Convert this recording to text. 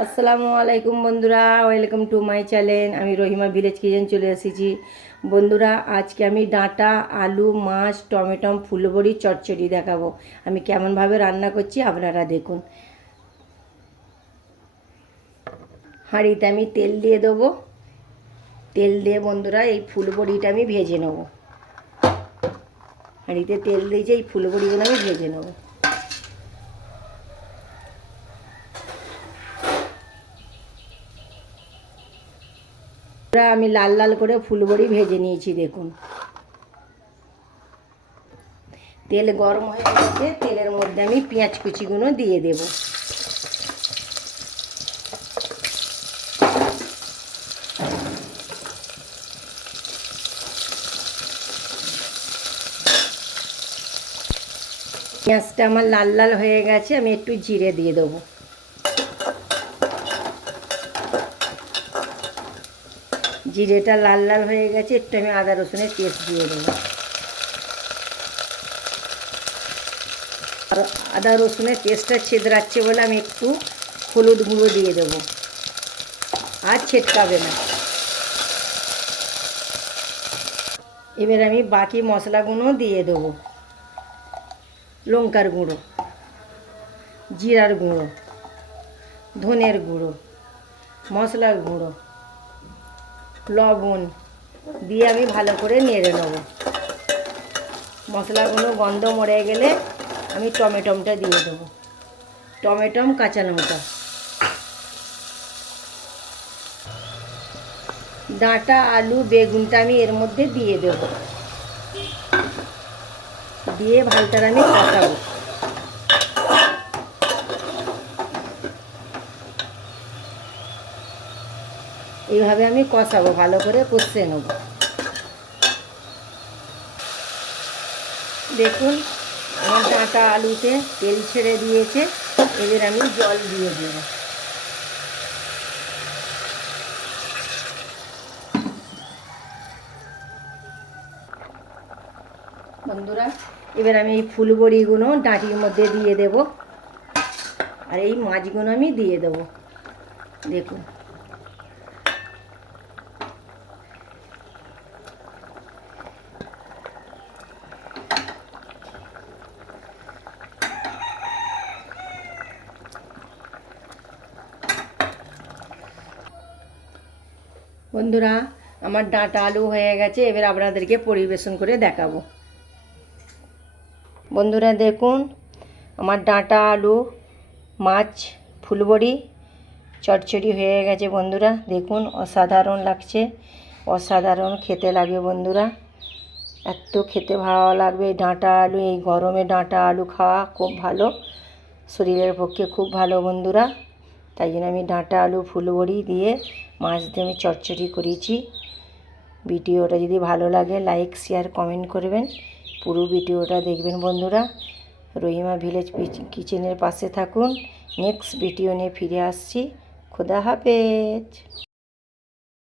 আসসালামু আলাইকুম বন্ধুরা, ওয়েলকাম টু মাই চ্যানেল। আমি রহিমা ভিলেজ কিচেন চলে এসেছি। বন্ধুরা, আজকে আমি ডাঁটা, আলু, মাছ, টমেটো, ফুলবড়ি চচ্চড়ি দেখাবো। আমি কেমনভাবে রান্না করছি আপনারা দেখুন। হাঁড়িতে আমি তেল দিয়ে দেবো। তেল দিয়ে বন্ধুরা এই ফুলবড়িটা আমি ভেজে নেব। হাঁড়িতে তেল দিয়েছি, এই ফুলবড়িগুলো আমি ভেজে নেব। আমি লাল লাল করে ফুলবড়ি ভেজে নিয়েছি দেখুন। তেল গরম হয়ে গেছে, তেলের মধ্যে আমি পেঁয়াজ কুচিগুলো দিয়ে দেব। পেঁয়াজটা আমার লাল লাল হয়ে গেছে, আমি একটু জিরে দিয়ে দেবো। জিরেটা লাল লাল হয়ে গেছে, একটু আমি আদা রসুনের পেস্ট দিয়ে দেবো। আর আদা রসুনের পেস্টটা ছেদরাচ্ছে বলে আমি একটু হলুদ গুঁড়ো দিয়ে দেবো, আর ছেটকাবে না। এবার আমি বাকি মশলাগুলো দিয়ে দেবো। লঙ্কার গুঁড়ো, জিরার গুঁড়ো, ধনের গুঁড়ো, মশলার গুঁড়ো, লবণ দিয়ে আমি ভালো করে নেড়ে নেব। মশলাগুলো গন্ধ মরে গেলে আমি টমেটোটা দিয়ে দেবো। টমেটো, কাঁচা লঙ্কা, ডাঁটা, আলু, বেগুনটা আমি এর মধ্যে দিয়ে দেব। দিয়ে ভালটার আমি কষাবো। এইভাবে আমি কষাবো, ভালো করে কষে নেব। দেখুন আমার ডাঁটা আলুতে তেল ছেড়ে দিয়েছে। এবার আমি জল দিয়ে দেব। বন্ধুরা, এবার আমি এই ফুলবড়িগুলো ডাঁটির মধ্যে দিয়ে দেব, আর এই মাছগুলো আমি দিয়ে দেব। দেখুন বন্ধুরা, আমার ডাঁটা আলু হয়ে গেছে। এবার আপনাদেরকে পরিবেশন করে দেখাবো। বন্ধুরা দেখুন, আমার ডাঁটা, আলু, মাছ, ফুলবড়ি চচ্চড়ি হয়ে গেছে। বন্ধুরা দেখুন, অসাধারণ লাগছে, অসাধারণ খেতে লাগে। বন্ধুরা এত খেতে ভালো লাগবে। ডাঁটা আলু, এই গরমে ডাঁটা আলু খাওয়া খুব ভালো, শরীরের পক্ষে খুব ভালো বন্ধুরা। তাই জন্য আমি ডাঁটা আলু ফুলবড়ি দিয়ে মাছ দিয়ে আমি চচ্চড়ি করেছি। ভিডিওটা যদি ভালো লাগে লাইক শেয়ার কমেন্ট করবেন, পুরো ভিডিওটা দেখবেন বন্ধুরা। রহিমা ভিলেজ কিচেনের পাশে থাকুন। নেক্সট ভিডিও নিয়ে ফিরে আসছি। খুদা হাফেজ।